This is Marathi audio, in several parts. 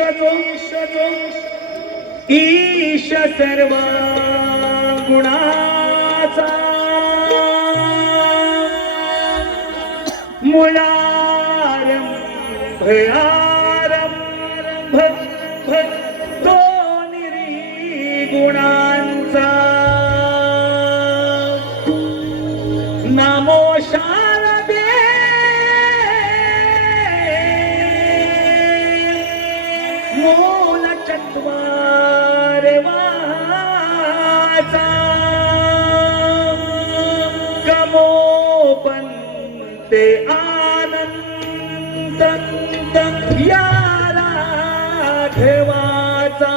ईशजो ईशजो ईश सर्व गुणाचा. मुलारंभ आरंभ भक्तो निरी गुणा. ते आनंद या ठेवाचा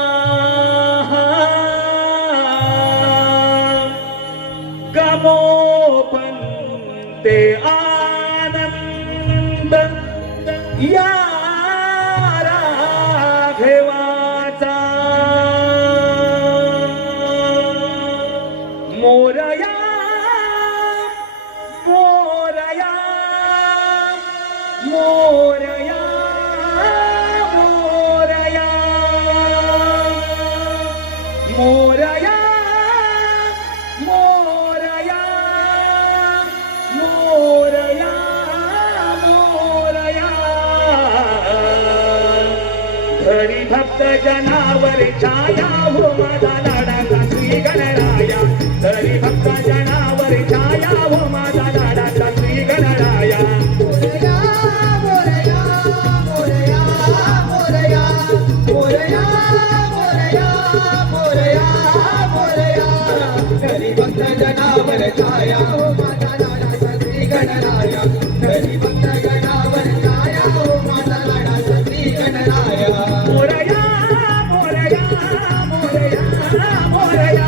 गमो पण ते आनंद या मोरया मोरया। मोरया मोरया मोरया मोरया। घरी जनावर छाया हो माझा लाडाचा श्री गणराया। घरी भक्त जनावर మోరయా మోరయా మోరయా మోరయా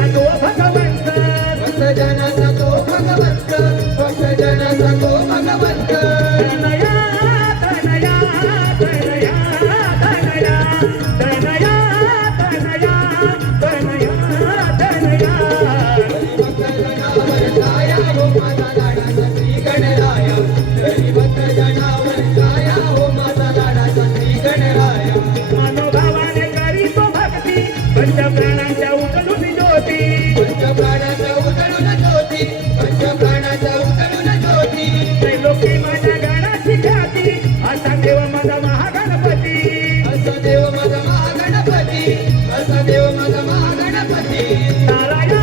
देव माझा महागणपती. ताराया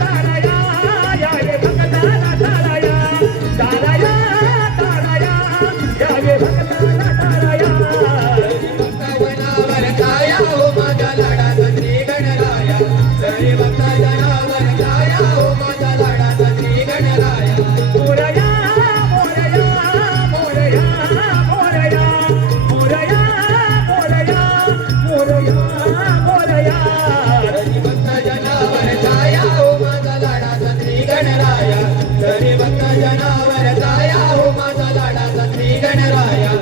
ताराया यावे भक्ताला ताराया. ताराया ताराया गरीबंत जनावर जाया हो माझा लाडाचा श्री गणराया